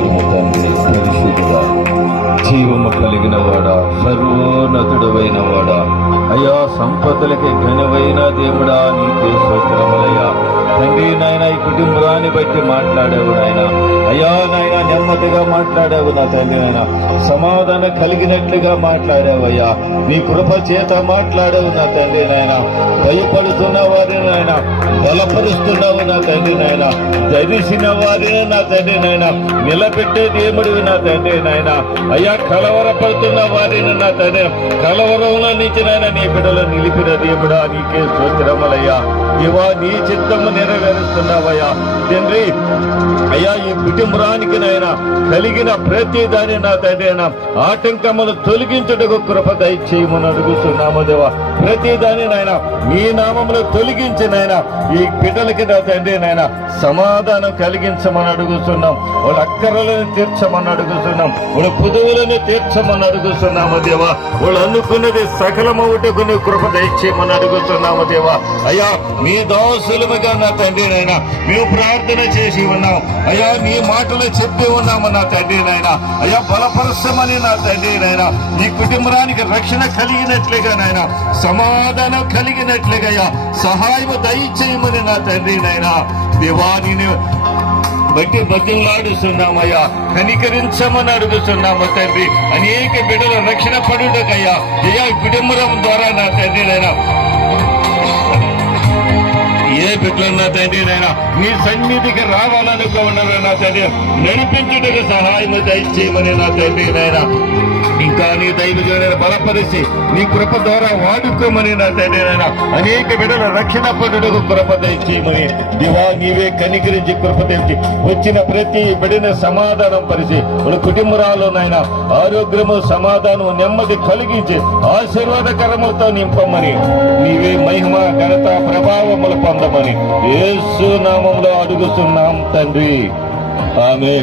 ఆశీర్వాదాన్ని పరిశుద్ధుడా జీవము కలిగిన వాడా సర్వోన్నతుడవైన వాడా అయా సంపదలకి ఘనమైన దేవుడా నీకే స్తోత్రములయ్యా. తండ్రి నాయన ఈ కుటుంబాన్ని బట్టి మాట్లాడేవాడు ఆయన. అయ్యా నాయన నెమ్మదిగా మాట్లాడావు నా తండ్రి నాయన. సమాధానం కలిగినట్లుగా మాట్లాడావయ్యా. నీ కృప చేత మాట్లాడావు నా తండ్రి నాయన. భయపడుతున్న వారిని నాయన బలపరుస్తున్నావు నా తండ్రి నాయన. ధరిసిన వారిని నా తండ్రి నాయన. నిలబెట్టే దేవుడు నా తండ్రి నాయన. అయ్యా కలవరపడుతున్న వారిని నా తండ్రి. కలవరంలో నుంచి నాయన నీ బిడ్డలో నిలిపిన దేవుడా నీకే స్తోత్రములయ్యా. ఇవా నీ చిత్తము నెరవేరుస్తున్నావయ్యా. తండ్రి అయ్యా ఈ కుటుంబానికి నాయన కలిగిన ప్రతి దాని నా తండ్రి అయినా ఆటంకములు తొలగించుటకు కృప దయచేయమని అడుగుతున్నాము దేవా. ప్రతి దాని నాయన మీ నామంలో తొలగించి నాయన ఈ బిడ్డలకి నా తండ్రి నాయన సమాధానం కలిగించమని అడుగుతున్నాం. వాళ్ళ అక్కరలను తీర్చమని అడుగుతున్నాం. వాళ్ళ పుదువులను తీర్చమని అడుగుతున్నాము దేవా. వాళ్ళు అనుకున్నది సకలమవుటకు నీ కృప దయచేయమని అడుగుతున్నాము దేవా. అయ్యా మీ దోసులుగా నా తండ్రి నాయన మేము ప్రార్థన చేసి ఉన్నాం. అయ్యా నీ మాటలు చెప్పి ఉన్నాము నా తండ్రి నాయన. అయ్యా బలపరచమని నా తండ్రి నాయన. నీ కుటుంబానికి రక్షణ కలిగినట్లుగా నాయన సమాధానం కలిగినట్లుగా సహాయము దయచేయమని నా తండ్రి నాయన. దేవాని బట్టి బతిలాడుస్తున్నామయ్యా కనికరించమని అడుగుతున్నాము తండ్రి. అనేక బిడ్డల రక్షణ పడుటకయ్యా. ఏ ఈ కుటుంబం ద్వారా నా తండ్రి నాయన. ఏ బిడ్డలు నా తండ్రి నాయన మీ సన్నిధికి రావాలనుకున్నారు నా తండ్రి. నడిపించుటకు సహాయం దయచేయమని నా తండ్రి నాయనా. ఇంకా నీ దైవజన బలపరిచి నీ కృప ద్వారా వాడుకోమని నా తండ్రి నాయన. అనేక బిడ్డల రక్షణ పడుటకు కృప దయచేయమని దివా నీవే కనికరించి కృప తెచ్చి వచ్చిన ప్రతి బిడ్డని సమాధానం పరిచి మన కుటుంబరాలు నాయన ఆరోగ్యము సమాధానం నెమ్మది కలిగించి ఆశీర్వాదకరములతో నింపమని నీవే మహిమ ఘనత ప్రభావములు పొందమని ఏసునామంలో అడుగుతున్నాం తండ్రి. ఆమె